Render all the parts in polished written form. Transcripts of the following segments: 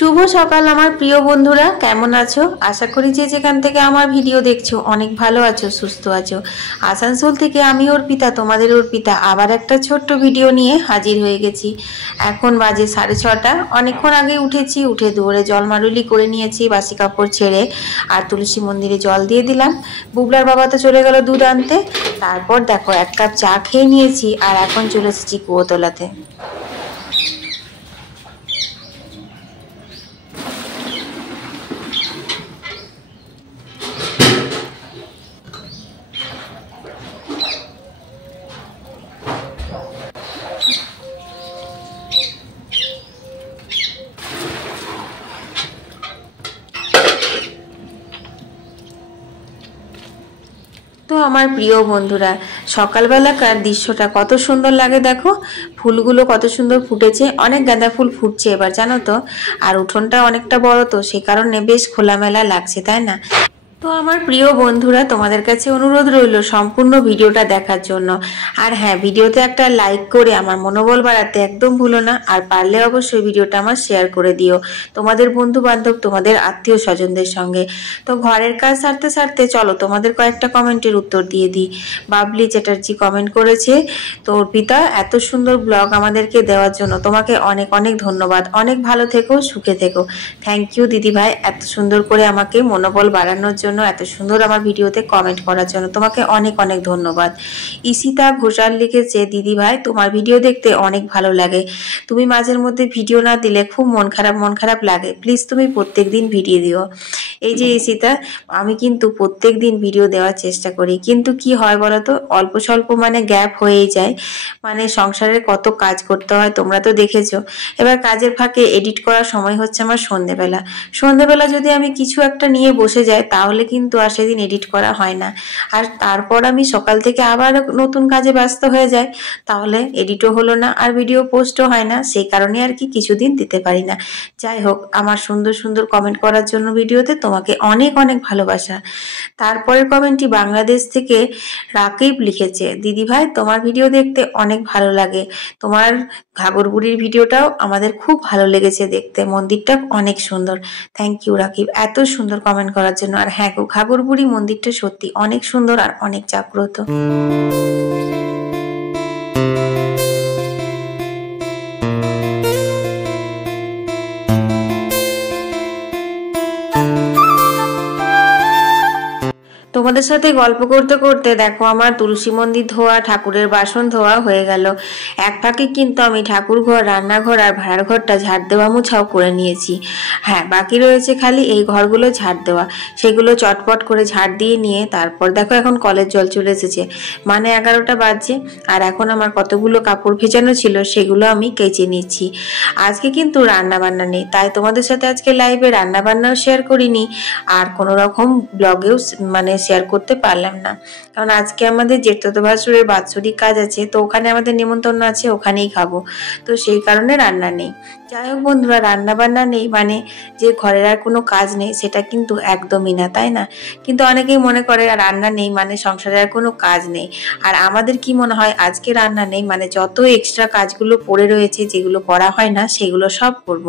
শুভ সকাল আমার প্রিয় বন্ধুরা, কেমন আছো? আশা করি যে যেখান থেকে আমার ভিডিও দেখছো অনেক ভালো আছো, সুস্থ আছো। আসানসোল থেকে আমি অর্পিতা, তোমাদের অর্পিতা, আবার একটা ছোট্ট ভিডিও নিয়ে হাজির হয়ে গেছি। এখন বাজে 6:30। অনেকক্ষণ আগে উঠেছি, উঠে দৌড়ে জল মারুলি করে নিয়েছি, বাসি কাপড় ছেড়ে আর তুলসী মন্দিরে জল দিয়ে দিলাম। বুবলার বাবা তো চলে গেল দুধ আনতে। তারপর দেখো 1 কাপ চা খেয়ে নিয়েছি আর এখন চলে এসেছি কুয়োতলাতে। তো আমার প্রিয় বন্ধুরা, সকালবেলাকার দৃশ্যটা কত সুন্দর লাগে দেখো। ফুলগুলো কত সুন্দর ফুটেছে, অনেক গাঁদা ফুল ফুটছে এবার, জানো তো। আর উঠোনটা অনেকটা বড়, তো সে কারণে বেশ খোলামেলা লাগছে, তাই না? তো আমার প্রিয় বন্ধুরা, তোমাদের কাছে অনুরোধ রইল সম্পূর্ণ ভিডিওটা দেখার জন্য। আর হ্যাঁ, ভিডিওতে একটা লাইক করে আমার মনোবল বাড়াতে একদম ভুলো না। আর পারলে অবশ্যই ভিডিওটা আমার শেয়ার করে দিও তোমাদের বন্ধু বান্ধব, তোমাদের আত্মীয় স্বজনদের সঙ্গে। তো ঘরের কাজ সারতে সারতে চলো তোমাদের কয়েকটা কমেন্টের উত্তর দিয়ে দিই। বাবলি চ্যাটার্জি কমেন্ট করেছে, তো অর্পিতা এত সুন্দর ব্লগ আমাদেরকে দেওয়ার জন্য তোমাকে অনেক অনেক ধন্যবাদ। অনেক ভালো থেকো, সুখে থেকো। থ্যাংক ইউ দিদি ভাই, এত সুন্দর করে আমাকে মনোবল বাড়ানোর জন্য, এত সুন্দর আমার ভিডিওতে কমেন্ট করার জন্য তোমাকে অনেক অনেক ধন্যবাদ। ঈশিতা ঘোষাল লিখেছে, দিদি ভাই তোমার ভিডিও দেখতে অনেক ভালো লাগে। তুমি মাঝের মধ্যে ভিডিও না দিলে খুব মন খারাপ লাগে। প্লিজ তুমি প্রত্যেকদিন ভিডিও দিও। এই যে ঈশিতা, আমি কিন্তু প্রত্যেকদিন ভিডিও দেওয়ার চেষ্টা করি, কিন্তু কি হয় বলতো, অল্প স্বল্প মানে গ্যাপ হয়েই যায়। মানে সংসারের কত কাজ করতে হয় তোমরা তো দেখেছো। এবার কাজের ফাঁকে এডিট করার সময় হচ্ছে আমার সন্ধেবেলা যদি আমি কিছু একটা নিয়ে বসে যাই তাহলে কিন্তু আর সেদিন এডিট করা হয় না। আর তারপর আমি সকাল থেকে আবার নতুন কাজে ব্যস্ত হয়ে যাই, তাহলে এডিটও হলো না আর ভিডিও পোস্টও হয় না। সেই কারণে আর কি কিছুদিন দিতে পারি না। যাই হোক, আমার সুন্দর সুন্দর কমেন্ট করার জন্য ভিডিওতে তোমাকে অনেক অনেক ভালোবাসা। তারপরের কমেন্টটি বাংলাদেশ থেকে রাকিব লিখেছে, দিদি ভাই তোমার ভিডিও দেখতে অনেক ভালো লাগে। তোমার ঘাগরবুড়ির ভিডিওটাও আমাদের খুব ভালো লেগেছে দেখতে, মন্দিরটা অনেক সুন্দর। থ্যাংক ইউ রাকিব এত সুন্দর কমেন্ট করার জন্য। আর হ্যাঁ গো, ঘাগরবুড়ি মন্দিরটা সত্যি অনেক সুন্দর আর অনেক জাগ্রত। তোমাদের সাথে গল্প করতে করতে দেখো আমার তুলসী মন্দির ধোয়া, ঠাকুরের বাসন ধোয়া হয়ে গেল। এক ফাঁকে কিন্তু আমি ঠাকুর ঘর, রান্নাঘর আর ভাড়ার ঘরটা ঝাড় দেওয়া মুছাও করে নিয়েছি। হ্যাঁ, বাকি রয়েছে খালি এই ঘরগুলো ঝাড় দেওয়া। সেগুলো চটপট করে ঝাড় দিয়ে নিয়ে তারপর দেখো এখন কলের জল চলে এসেছে, মানে 11টা বাজছে। আর এখন আমার কতগুলো কাপড় ভেজানো ছিল সেগুলো আমি কেচে নিচ্ছি। আজকে কিন্তু রান্না বান্না নেই, তাই তোমাদের সাথে আজকে লাইভে রান্না বান্নাও শেয়ার করিনি আর কোনো রকম ব্লগেও মানে শেয়ার করতে পারলাম না, কারণ আজকে আমাদের জেঠতো ভাসুরের বাৎসরিক কাজ আছে, তো ওখানে আমাদের নিমন্ত্রণ আছে, ওখানেই খাবো। তো সেই কারণে রান্না নেই। যাই হোক বন্ধুরা, রান্না বান্না নেই মানে যে ঘরের আর কোনো কাজ নেই সেটা কিন্তু একদমই না, তাই না? কিন্তু অনেকেই মনে করে রান্না নেই মানে সংসারে আর কোনো কাজ নেই। আর আমাদের কি মনে হয়, আজকে রান্না নেই মানে যত এক্সট্রা কাজগুলো পড়ে রয়েছে যেগুলো করা হয় না সেগুলো সব করব।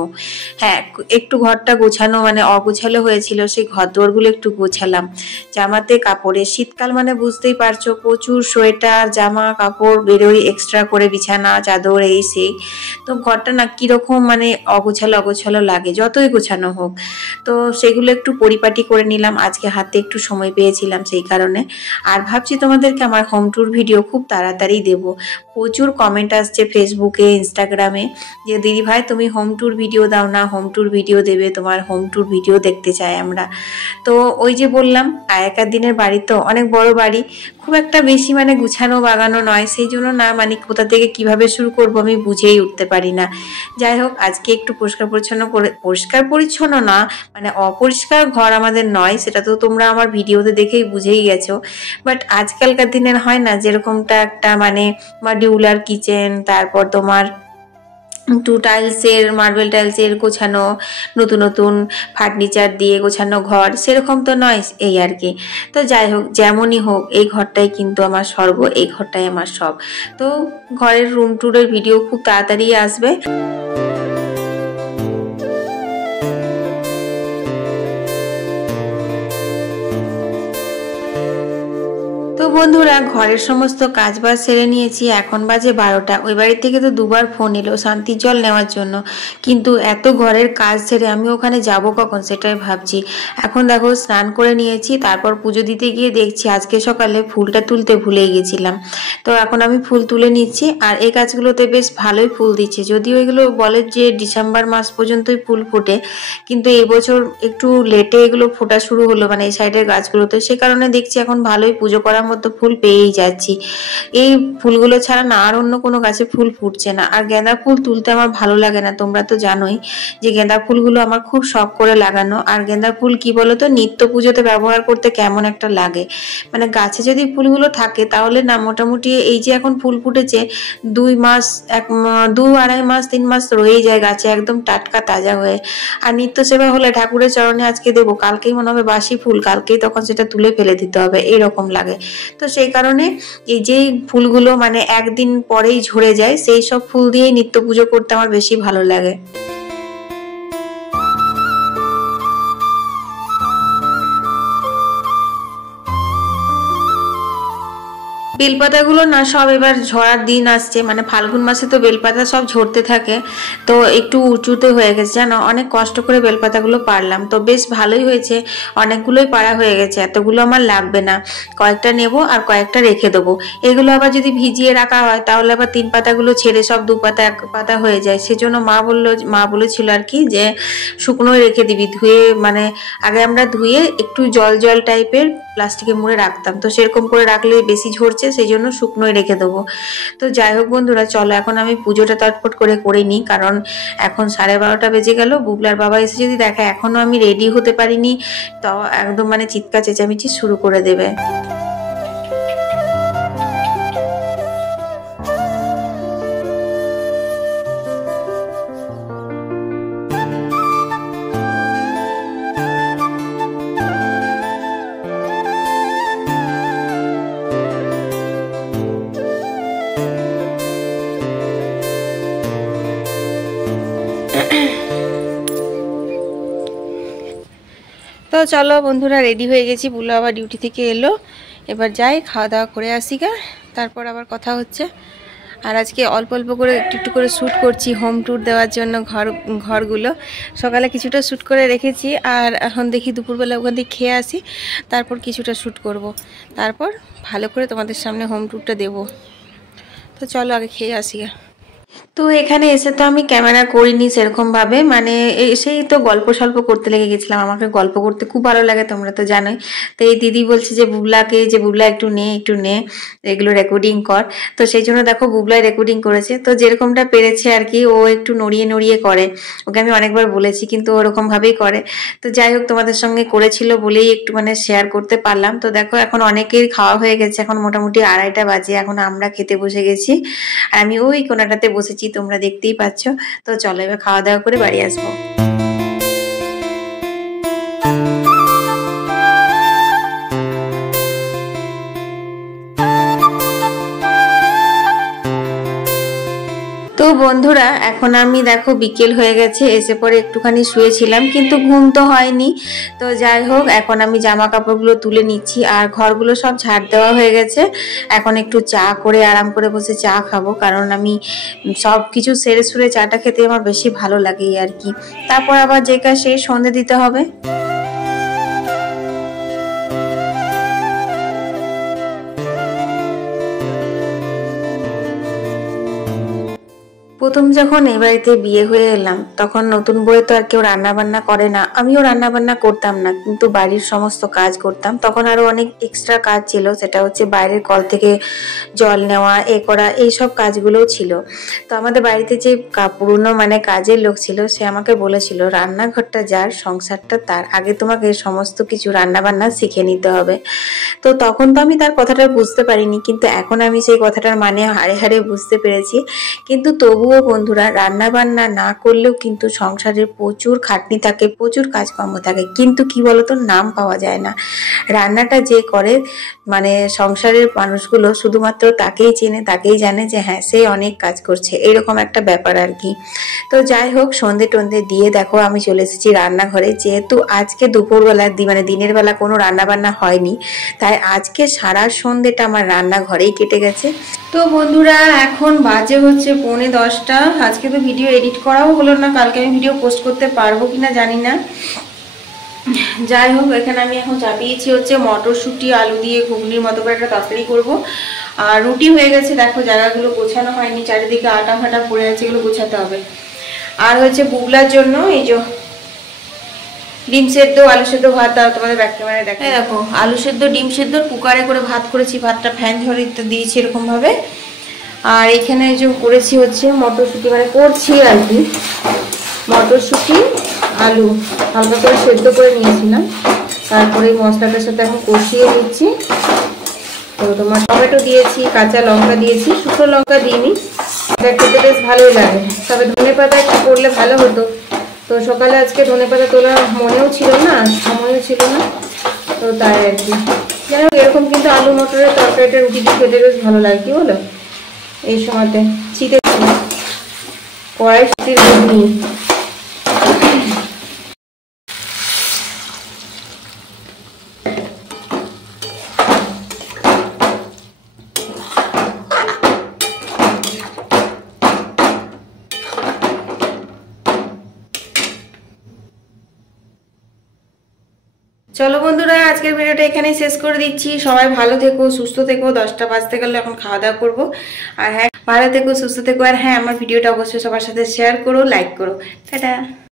হ্যাঁ, একটু ঘরটা গোছানো মানে অগোছালো হয়েছিল, সেই ঘর দোরগুলো একটু গোছালাম। জামাতে কাপড়ে শীতকাল মানে বুঝতেই পারছো, প্রচুর সোয়েটার জামা কাপড় বেরোয় এক্সট্রা করে, বিছানা চাদর এই সেই। তো ঘরটা না কিরকম মানে অগোছালো লাগে যতই গোছানো হোক। তো সেগুলো একটু পরিপাটি করে নিলাম, আজকে হাতে একটু সময় পেয়েছিলাম সেই কারণে। আর ভাবছি তোমাদেরকে আমার হোম ট্যুর ভিডিও খুব তাড়াতাড়ি দেব। প্রচুর কমেন্ট আসছে ফেসবুকে, ইনস্টাগ্রামে যে দিদি ভাই তুমি হোম ট্যুর ভিডিও দাও না, হোম ট্যুর ভিডিও দেবে, তোমার হোম ট্যুর ভিডিও দেখতে চাই আমরা। তো ওই যে বললাম, আগেকার দিনের বাড়ি তো অনেক বড় বাড়ি, খুব একটা বেশি মানে গুছানো বাগানো নয়, সেই জন্য না মানে কোথা থেকে কিভাবে শুরু করব আমি বুঝেই উঠতে পারি না। যাই হোক, আজকে একটু পরিষ্কার পরিচ্ছন্ন না মানে অপরিষ্কার ঘর আমাদের নয়, সেটা তো তোমরা আমার ভিডিওতে দেখেই বুঝেই গেছো। বাট আজকালকার দিনের হয় না যেরকমটা একটা মানে মডিউলার কিচেন, তারপর তোমার মার্বেল টাইলসের গোছানো, নতুন ফার্নিচার দিয়ে গোছানো ঘর, সেরকম তো নয় এই আর কি। তো যাই হোক, যেমনই হোক এই ঘরটাই কিন্তু আমার স্বর্গ, এই ঘরটাই আমার সব। তো ঘরের রুম ট্যুরের ভিডিও খুব তাড়াতাড়ি আসবে। বন্ধুরা ঘরের সমস্ত কাজবাজ সেরে নিয়েছি, এখন বাজে 12টা। ওই বাড়ি থেকে তো দুবার ফোন এলো শান্তির জল নেওয়ার জন্য, কিন্তু এত ঘরের কাজ সেরে আমি ওখানে যাব কখন সেটাই ভাবছি। এখন দেখো স্নান করে নিয়েছি, তারপর পুজো দিতে গিয়ে দেখছি আজকে সকালে ফুলটা তুলতে ভুলে গেছিলাম। তো এখন আমি ফুল তুলে নিচ্ছি, আর এই গাছগুলোতে বেশ ভালোই ফুল দিচ্ছে, যদিও এগুলো বলে যে ডিসেম্বর মাস পর্যন্তই ফুল ফোটে, কিন্তু এবছর একটু লেটে এগুলো ফোটা শুরু হলো, মানে এই সাইডের গাছগুলোতে। সে কারণে দেখছি এখন ভালোই পুজো করার মতো ফুল পেয়েই যাচ্ছি। এই ফুলগুলো ছাড়া না আর অন্য কোনো গাছে ফুল ফুটছে না। আর গাঁদা ফুল তুলতে আমার ভালো লাগে না, তোমরা তো জানোই যে গাঁদা ফুলগুলো আমার খুব শখ করে লাগানো। আর গাঁদা ফুল কি বলতো, নিত্য পুজোতে ব্যবহার করতে কেমন একটা লাগে, মানে গাছে যদি ফুলগুলো থাকে তাহলে না মোটামুটি এই যে এখন ফুল ফুটেছে 2 মাস 2-2.5 মাস 3 মাস রয়েই যায় গাছে একদম টাটকা তাজা হয়ে। আর নিত্য সেবা হলে ঠাকুরের চরণে আজকে দেবো, কালকেই মনে হবে বাসি ফুল, কালকেই তখন সেটা তুলে ফেলে দিতে হবে, এরকম লাগে। তো সেই কারণে এই যে ফুলগুলো মানে একদিন পরেই ঝরে যায়, সেই সব ফুল দিয়েই নিত্য পুজো করতে আমার বেশি ভালো লাগে। বেলপাতাগুলো না সব এবার ঝরার দিন আসছে, মানে ফাল্গুন মাসে তো বেলপাতা সব ঝরতে থাকে, তো একটু উঁচুতে হয়ে গেছে জানো। অনেক কষ্ট করে বেলপাতাগুলো পারলাম, তো বেশ ভালোই হয়েছে, অনেকগুলোই পাড়া হয়ে গেছে। এতগুলো আমার লাগবে না, কয়েকটা নেব আর কয়েকটা রেখে দেবো। এগুলো আবার যদি ভিজিয়ে রাখা হয় তাহলে আবার 3 পাতাগুলো ছেড়ে সব 2 পাতা 1 পাতা হয়ে যায়। সেজন্য মা বলেছিল আর কি যে শুকনোই রেখে দিবি, ধুয়ে মানে আগে আমরা ধুয়ে একটু জল জল টাইপের প্লাস্টিকে মুড়ে রাখতাম, তো সেরকম করে রাখলে বেশি ঝরছে, সেই জন্য শুকনোই রেখে দেবো। তো যাই হোক বন্ধুরা, চলো এখন আমি পুজোটা তটপট করে নিই, কারণ এখন 12:30 বেজে গেল। বুবলার বাবা এসে যদি দেখে এখনো আমি রেডি হতে পারিনি, তো একদম মানে চিৎকার চেঁচামেচি শুরু করে দেবে। তো চলো বন্ধুরা, রেডি হয়ে গেছি, বুলা আবার ডিউটি থেকে এলো, এবার যাই খাওয়া দাওয়া করে আসি গা, তারপর আবার কথা হচ্ছে। আর আজকে অল্প অল্প করে একটু একটু করে শ্যুট করছি হোম ট্যুর দেওয়ার জন্য, ঘরগুলো সকালে কিছুটা শ্যুট করে রেখেছি, আর এখন দেখি দুপুরবেলা ওখান থেকে খেয়ে আসি, তারপর কিছুটা শ্যুট করব, তারপর ভালো করে তোমাদের সামনে হোম ট্যুরটা দেবো। তো চলো আগে খেয়ে আসি গা। তো এখানে এসে তো আমি ক্যামেরা করিনি সেরকম ভাবে, মানে এসেই তো গল্প সল্প করতে লেগে গেছিলাম। আমাকে গল্প করতে খুব ভালো লাগে, তোমরা তো জানোই। তো এই দিদি বলছে যে বুবলা একটু নে এগুলো রেকর্ডিং কর। তো সেই জন্য দেখো বুবলাই রেকর্ডিং করেছে, তো যেরকমটা পেরেছে আর কি, ও একটু নড়িয়ে নড়িয়ে করে, ওকে আমি অনেকবার বলেছি কিন্তু ওরকম ভাবেই করে। তো যাই হোক, তোমাদের সঙ্গে করেছিল বলেই একটু মানে শেয়ার করতে পারলাম। তো দেখো এখন অনেকের খাওয়া হয়ে গেছে, এখন মোটামুটি 2:30 বাজে, এখন আমরা খেতে বসে গেছি, আর আমি ওই কোনাটাতে বসেছি, তোমরা দেখতেই পাচ্ছ। তো চলো এবার খাওয়া দাওয়া করে বাড়ি আসবো। তো বন্ধুরা, এখন আমি দেখো বিকেল হয়ে গেছে, এসে পরে একটুখানি শুয়েছিলাম কিন্তু ঘুম তো হয়নি। তো যাই হোক, এখন আমি জামা কাপড়গুলো তুলে নিচ্ছি, আর ঘরগুলো সব ঝাড় দেওয়া হয়ে গেছে। এখন একটু চা করে আরাম করে বসে চা খাবো, কারণ আমি সব কিছু সেরে সুরে চাটা খেতে আমার বেশি ভালো লাগে আর কি। তারপর আবার যে কাজ সেই সন্ধে দিতে হবে। প্রথম যখন এই বাড়িতে বিয়ে হয়ে এলাম, তখন নতুন বউয়ে তো আর কেউ রান্না বান্না করে না, আমিও রান্না বান্না করতাম না, কিন্তু বাড়ির সমস্ত কাজ করতাম। তখন আরো অনেক এক্সট্রা কাজ ছিল, সেটা হচ্ছে বাইরের কল থেকে জল নেওয়া, এ করা, এইসব কাজগুলোও ছিল। তো আমাদের বাড়িতে যে পুরনো মানে কাজের লোক ছিল, সে আমাকে বলেছিল রান্নাঘরটা যার সংসারটা তার, আগে তোমাকে সমস্ত কিছু রান্না বান্না শিখে নিতে হবে। তো তখন তো আমি তার কথাটা বুঝতে পারিনি, কিন্তু এখন আমি সেই কথাটার মানে হাড়ে হাড়ে বুঝতে পেরেছি। কিন্তু তবুও বন্ধুরা, রান্না বান্না না করলেও কিন্তু সংসারে প্রচুর খাটনি থাকে, প্রচুর কাজকর্ম থাকে, কিন্তু কি বলতো নাম পাওয়া যায় না। রান্নাটা যে করে মানে সংসারের মানুষগুলো শুধুমাত্র তাকেই চেনে, তাকেই জানে যে হ্যাঁ সে অনেক কাজ করছে, এরকম একটা ব্যাপার আর কি। তো যাই হোক, সন্ধে টন্ধে দিয়ে দেখো আমি চলে এসেছি রান্নাঘরে। যেহেতু আজকে দুপুরবেলা মানে দিনের বেলা কোনো রান্না বান্না হয়নি, তাই আজকে সারা সন্ধেটা আমার রান্নাঘরেই কেটে গেছে। তো বন্ধুরা এখন বাজে হচ্ছে 9:45। আজকে তো ভিডিও এডিট করাও হলো না, কালকে আমি ভিডিও পোস্ট করতে পারবো কিনা জানি না। যাই হোক, এখানে আমি এখন চাপিয়েছি হচ্ছে মটরশুঁটি আলু দিয়ে ঘুগনির মতো করে একটা তরকারি করবো। আর রুটি হয়ে গেছে, দেখো জায়গাগুলো গোছানো হয়নি, চারিদিকে আটা ফাটা পড়ে আছে, এগুলো গোছাতে হবে। আর হচ্ছে বুগলার জন্য এই যে ডিম সেদ্ধ আলু সেদ্ধ ভাত, আর তোমাদের ব্যাক ক্যামেরায় দেখো, দেখো আলু সেদ্ধ ডিম সেদ্ধ কুকারে করে ভাত করেছি, ভাতটা ফ্যান ঝরে দিয়েছি এরকম ভাবে। আর এখানে যে করেছি হচ্ছে মটরশুঁটি, মানে করছি আর কি, মটরশুঁটি আলু হালকা করে সেদ্ধ করে নিয়েছিলাম, তারপরে এই মশলাটার সাথে এখন কষিয়ে নিচ্ছি। তো তোমার টমেটো দিয়েছি, কাঁচা লঙ্কা দিয়েছি, শুকনো লঙ্কা দিইনি, এটা খেতে বেশ ভালোই লাগে। তবে ধনেপাতা একটু করলে ভালো হতো, তো সকালে আজকে ধনেপাতা তোলা মনেও ছিল না, সময়ও ছিল না, তো তাই আর কি। যাই হোক, এরকম কিন্তু আলু মটরের তরকারিটা রুটি দিয়ে খেতে বেশ ভালো লাগে, কি বলো? এই সময়তে শীতের কড়াইশুঁটির ঘুগনি। চলো বন্ধুরা, আজকের ভিডিওটা এখানেই শেষ করে দিচ্ছি। সবাই ভালো থেকো, সুস্থ থেকো। 10টা বাজতে গেলে এখন খাওয়া দাওয়া করবো। আর হ্যাঁ, ভালো থেকো, সুস্থ থেকো। আর হ্যাঁ, আমার ভিডিওটা অবশ্যই সবার সাথে শেয়ার করো, লাইক করো। টাটা।